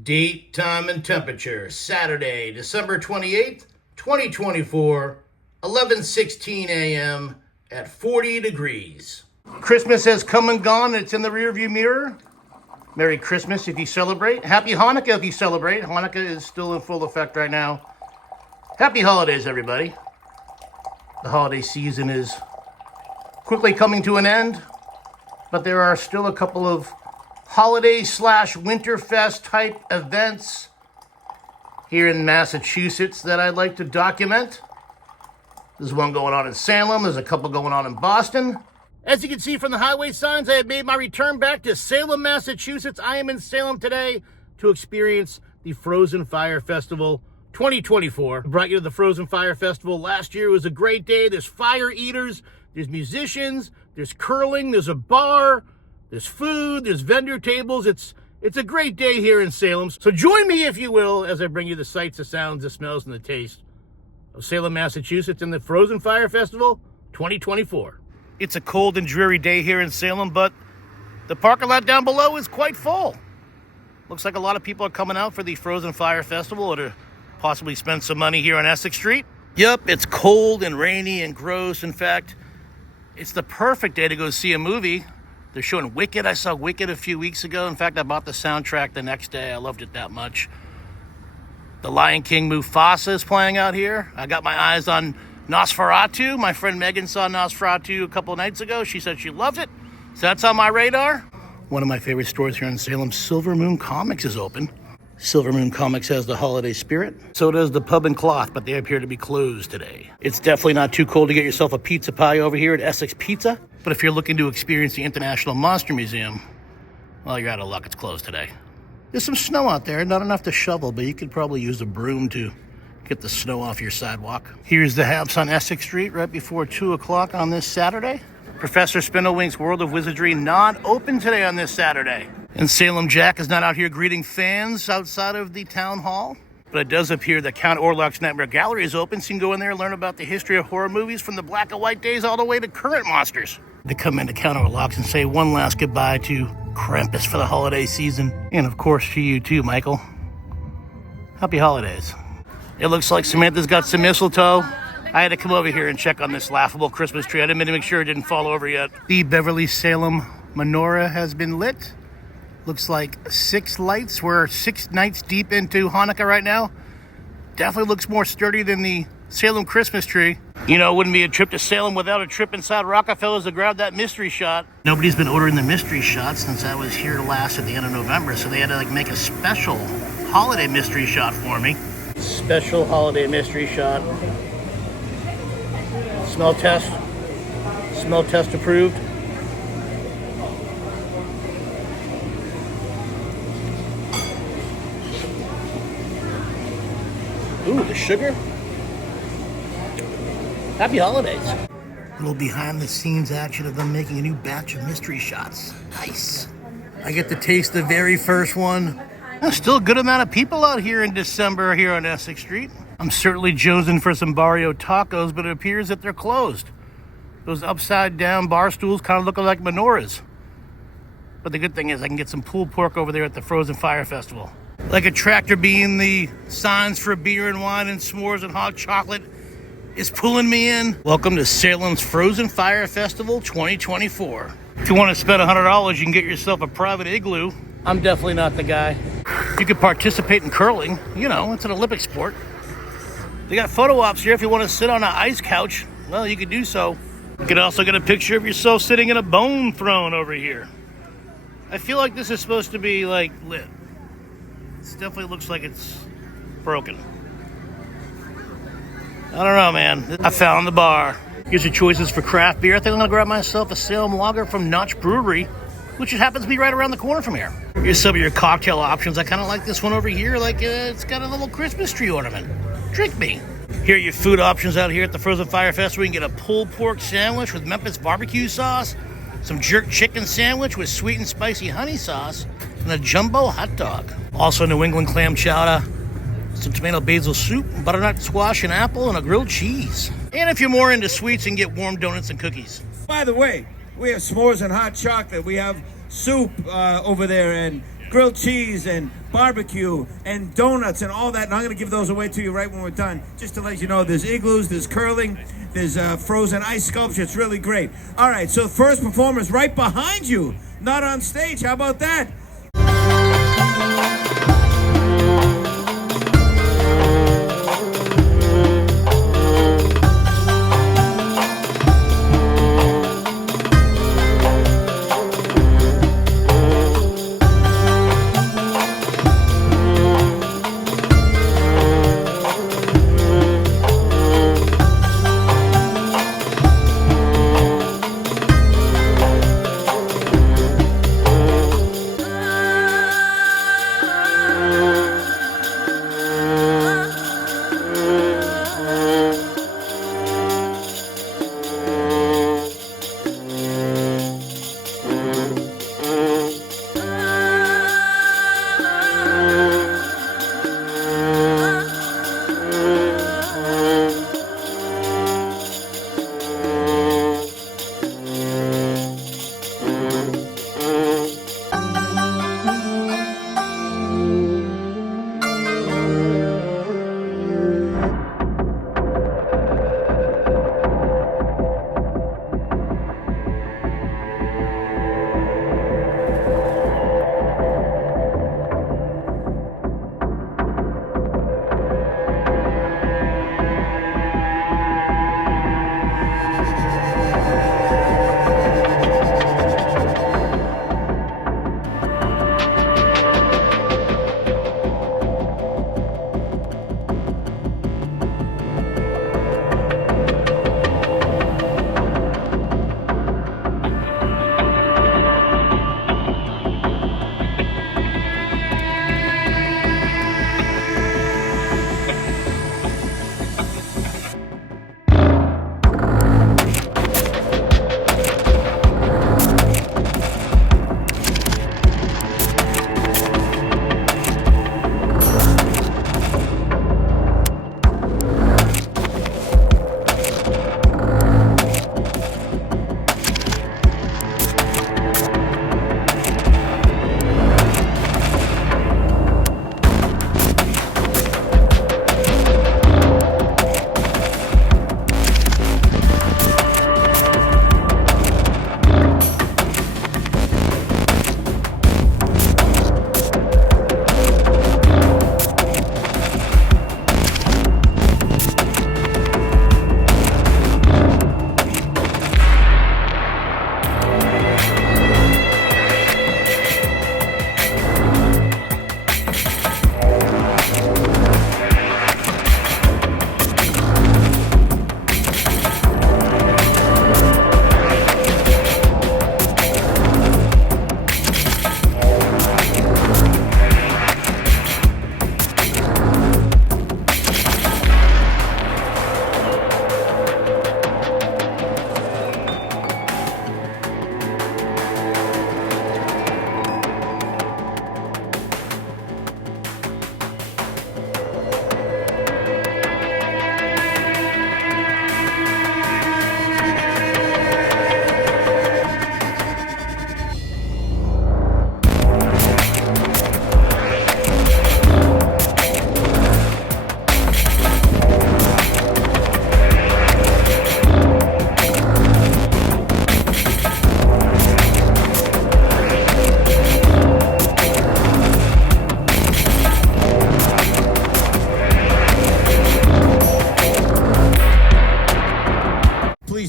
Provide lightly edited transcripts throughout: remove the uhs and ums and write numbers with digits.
Date, time, and temperature, Saturday, December 28th, 2024, 11:16 a.m. at 40 degrees. Christmas has come and gone. It's in the rearview mirror. Merry Christmas if you celebrate. Happy Hanukkah if you celebrate. Hanukkah is still in full effect right now. Happy holidays, everybody. The holiday season is quickly coming to an end, but there are still a couple of holiday/Winterfest type events here in Massachusetts that I'd like to document. There's one going on in Salem. There's a couple going on in Boston. As you can see from the highway signs, I have made my return back to Salem, Massachusetts. I am in Salem today to experience the Frozen Fire Festival 2024. I brought you to the Frozen Fire Festival last year. It was a great day. There's fire eaters, there's musicians, there's curling, there's a bar, there's food, there's vendor tables. It's a great day here in Salem. So join me, if you will, as I bring you the sights, the sounds, the smells, and the taste of Salem, Massachusetts in the Frozen Fire Festival 2024. It's a cold and dreary day here in Salem, but the parking lot down below is quite full. Looks like a lot of people are coming out for the Frozen Fire Festival or to possibly spend some money here on Essex Street. Yep, it's cold and rainy and gross. In fact, it's the perfect day to go see a movie. They're showing Wicked. I saw Wicked a few weeks ago. In fact, I bought the soundtrack the next day. I loved it that much. The Lion King Mufasa is playing out here. I got my eyes on Nosferatu. My friend Megan saw Nosferatu a couple nights ago. She said she loved it. So that's on my radar. One of my favorite stores here in Salem, Silver Moon Comics, is open. Silver Moon Comics has the holiday spirit. So does the Pub and Cloth, but they appear to be closed today. It's definitely not too cold to get yourself a pizza pie over here at Essex Pizza. But if you're looking to experience the International Monster Museum, well, you're out of luck. It's closed today. There's some snow out there. Not enough to shovel, but you could probably use a broom to get the snow off your sidewalk. Here's the Haps on Essex Street right before 2 o'clock on this Saturday. Professor Spindlewink's World of Wizardry not open today on this Saturday. And Salem Jack is not out here greeting fans outside of the town hall. But it does appear that Count Orlok's Nightmare Gallery is open, so you can go in there and learn about the history of horror movies from the black and white days all the way to current monsters. To come into Count Orlok's and say one last goodbye to Krampus for the holiday season. And of course to you too, Michael. Happy holidays. It looks like Samantha's got some mistletoe. I had to come over here and check on this laughable Christmas tree. I didn't mean to make sure it didn't fall over yet. The Beverly Salem menorah has been lit. Looks like 6 lights. We're 6 nights deep into Hanukkah right now. Definitely looks more sturdy than the Salem Christmas tree. You know, it wouldn't be a trip to Salem without a trip inside Rockefeller's to grab that mystery shot. Nobody's been ordering the mystery shot since I was here last at the end of November, so they had to make a special holiday mystery shot for me. Special holiday mystery shot. Smell test. Smell test approved. Ooh, the sugar. Happy holidays. A little behind the scenes action of them making a new batch of mystery shots. Nice. I get to taste the very first one. There's still a good amount of people out here in December here on Essex Street. I'm certainly jonesing for some barrio tacos, but it appears that they're closed. Those upside down bar stools kind of look like menorahs. But the good thing is I can get some pulled pork over there at the Frozen Fire Festival. Like a tractor being the signs for beer and wine and s'mores and hot chocolate is pulling me in. Welcome to Salem's Frozen Fire Festival 2024. If you want to spend $100, you can get yourself a private igloo. I'm definitely not the guy. You could participate in curling. You know, it's an Olympic sport. They got photo ops here if you want to sit on an ice couch. Well, you can do so. You can also get a picture of yourself sitting in a bone throne over here. I feel like this is supposed to be, lit. It definitely looks like it's broken. I don't know, man. I found the bar. Here's your choices for craft beer. I think I'm going to grab myself a Salem Lager from Notch Brewery, which happens to be right around the corner from here. Here's some of your cocktail options. I kind of like this one over here. It's got a little Christmas tree ornament. Drink me. Here are your food options out here at the Frozen Fire Festival. You can get a pulled pork sandwich with Memphis barbecue sauce, some jerk chicken sandwich with sweet and spicy honey sauce, and a jumbo hot dog. Also New England clam chowder, some tomato basil soup, butternut squash and apple, and a grilled cheese. And if you're more into sweets, you can get warm donuts and cookies. By the way, we have s'mores and hot chocolate. We have soup over there and grilled cheese and barbecue and donuts and all that. And I'm going to give those away to you right when we're done, just to let you know there's igloos, there's curling, there's frozen ice sculpture. It's really great. All right, so the first performer is right behind you, not on stage. How about that?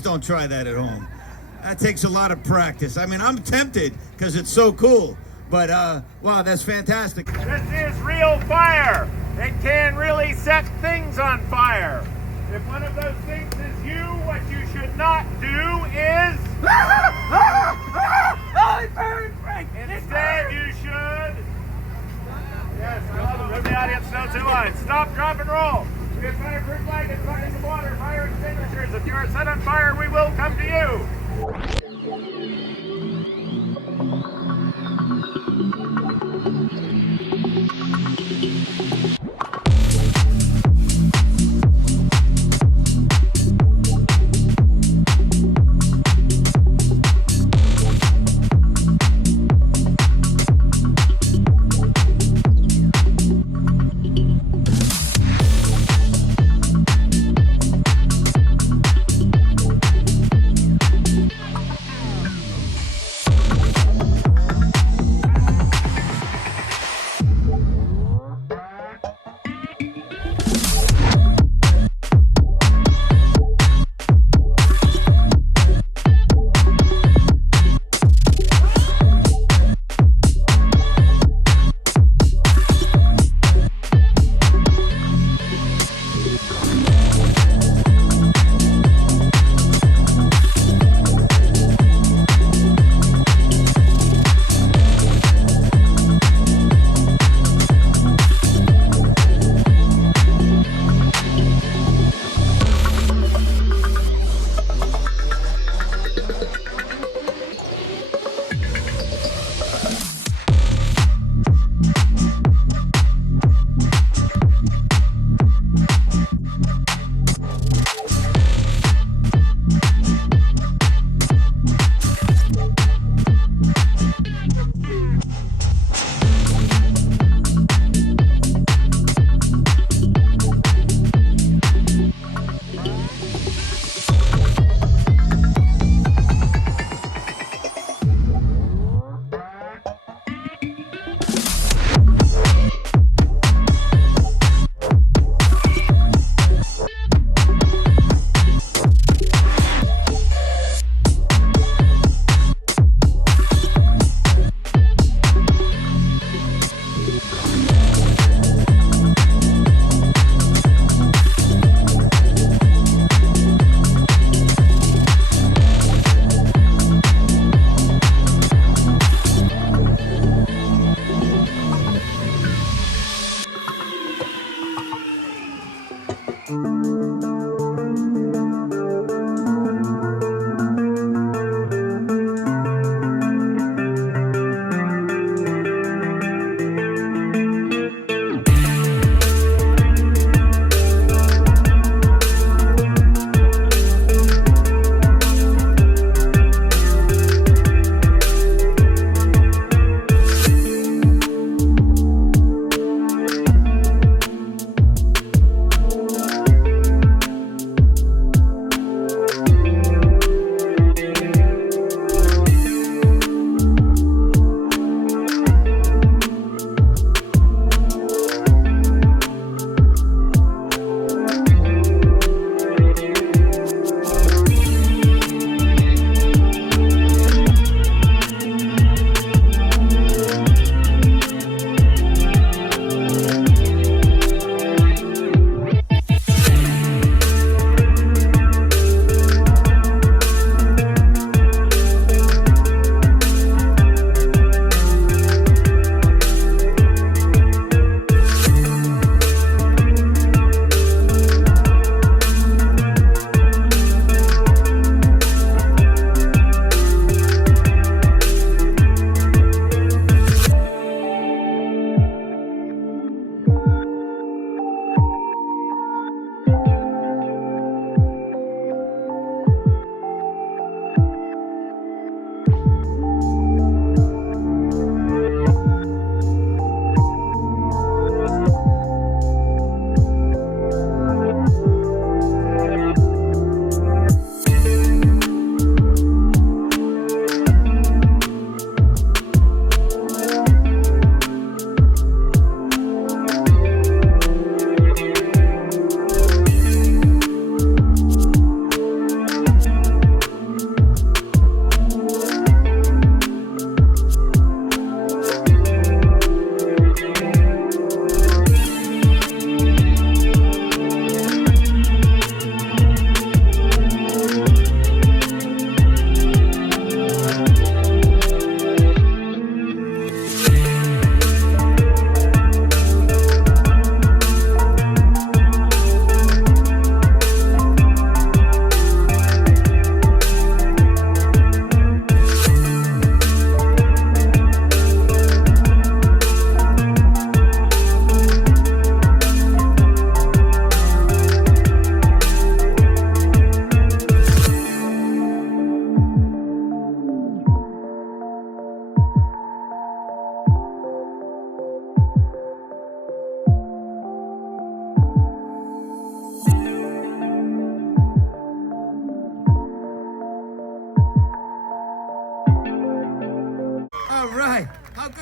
Don't try that at home. That takes a lot of practice. I mean, I'm tempted because it's so cool, but wow, that's fantastic. This is real fire. It can really set things on fire. If one of those things is you, what you should not do is... Oh, it burns, Frank! Instead, you should... Yes, I love it. Let the audience know too much. Stop, drop, and roll. We have fire proof blankets, buckets of water, fire extinguishers. If you are set on fire, we will come to you.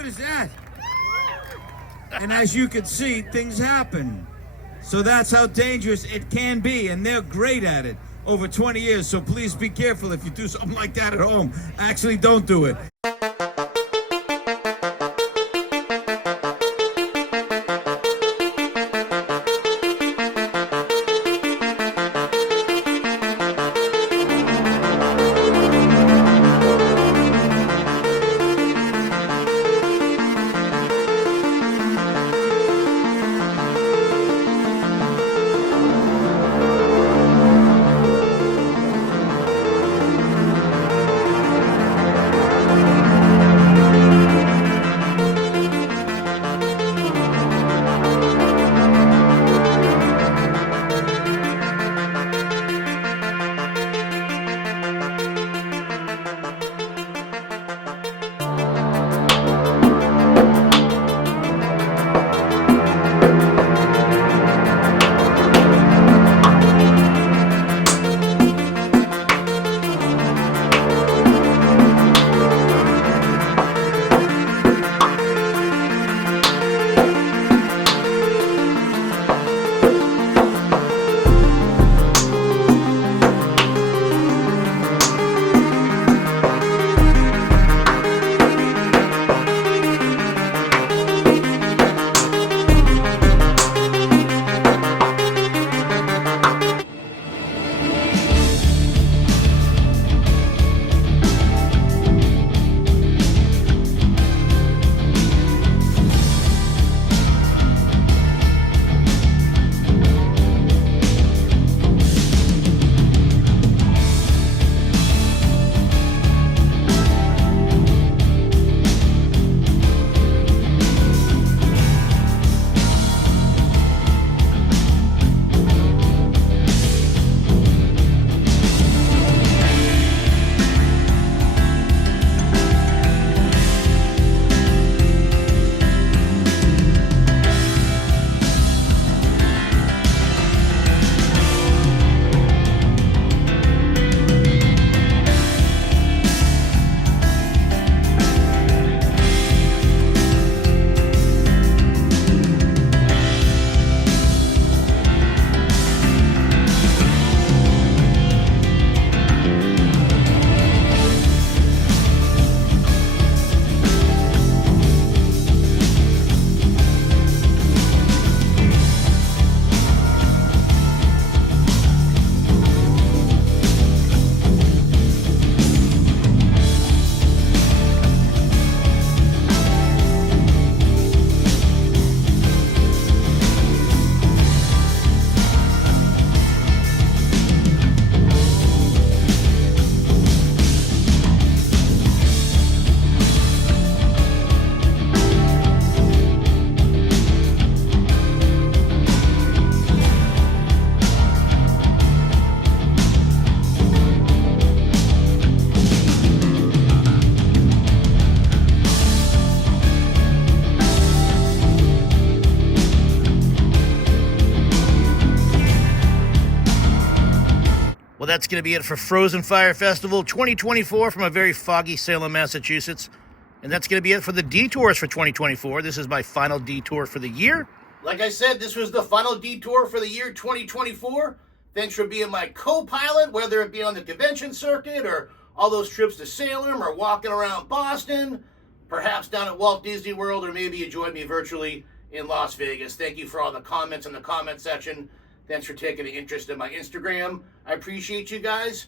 good is that? And as you can see, things happen. So that's how dangerous it can be, and they're great at it over 20 years. So please be careful if you do something like that at home. Actually, don't do it. Well, that's going to be it for Frozen Fire Festival 2024 from a very foggy Salem, Massachusetts. And that's going to be it for the detours for 2024. This is my final detour for the year. Like I said, this was the final detour for the year 2024. Thanks for being my co-pilot, whether it be on the convention circuit or all those trips to Salem or walking around Boston, perhaps down at Walt Disney World, or maybe you joined me virtually in Las Vegas. Thank you for all the comments in the comment section. Thanks for taking an interest in my Instagram. I appreciate you guys.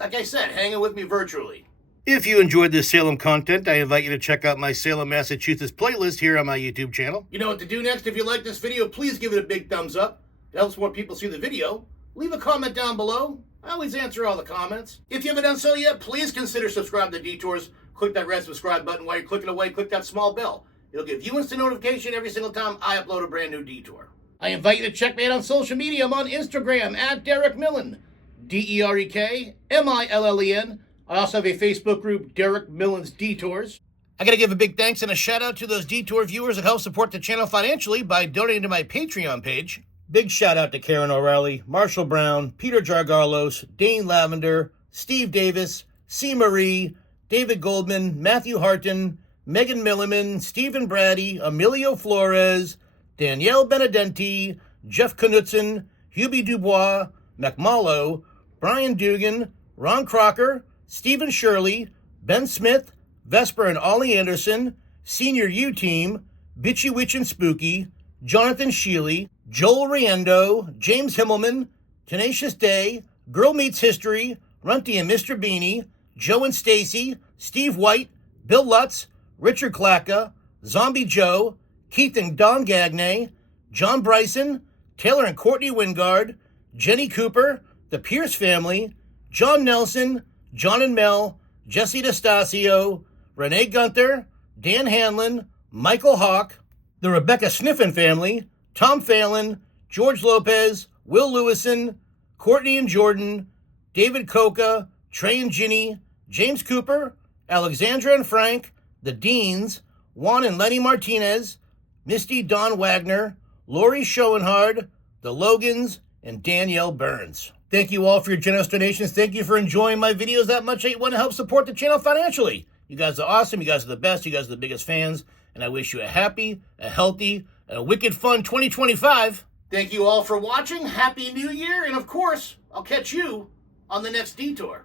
Like I said, hanging with me virtually. If you enjoyed this Salem content, I invite you to check out my Salem, Massachusetts playlist here on my YouTube channel. You know what to do next. If you like this video, please give it a big thumbs up. It helps more people see the video. Leave a comment down below. I always answer all the comments. If you haven't done so yet, please consider subscribing to Detours. Click that red subscribe button. While you're clicking away, click that small bell. It'll give you instant notification every single time I upload a brand new detour. I invite you to check me out on social media. I'm on Instagram at Derek Millen. DerekMillen. I also have a Facebook group, Derek Millen's Detours. I got to give a big thanks and a shout out to those detour viewers that help support the channel financially by donating to my Patreon page. Big shout out to Karen O'Reilly, Marshall Brown, Peter Jargarlos, Dane Lavender, Steve Davis, C. Marie, David Goldman, Matthew Harton, Megan Milliman, Stephen Brady, Emilio Flores, Danielle Benedenti, Jeff Knudsen, Hubie Dubois, McMallow, Brian Dugan, Ron Crocker, Stephen Shirley, Ben Smith, Vesper and Ollie Anderson, Senior U Team, Bitchy Witch and Spooky, Jonathan Sheely, Joel Riendo, James Himmelman, Tenacious Day, Girl Meets History, Runty and Mr. Beanie, Joe and Stacy, Steve White, Bill Lutz, Richard Klacka, Zombie Joe, Keith and Don Gagne, John Bryson, Taylor and Courtney Wingard, Jenny Cooper, the Pierce family, John Nelson, John and Mel, Jesse DeStasio, Renee Gunther, Dan Hanlon, Michael Hawk, the Rebecca Sniffen family, Tom Phelan, George Lopez, Will Lewison, Courtney and Jordan, David Coca, Trey and Ginny, James Cooper, Alexandra and Frank, the Deans, Juan and Lenny Martinez, Misty Dawn Wagner, Lori Schoenhard, the Logans, and Danielle Burns. Thank you all for your generous donations. Thank you for enjoying my videos that much. I want to help support the channel financially. You guys are awesome. You guys are the best. You guys are the biggest fans. And I wish you a happy, a healthy, and a wicked fun 2025. Thank you all for watching. Happy New Year. And of course, I'll catch you on the next detour.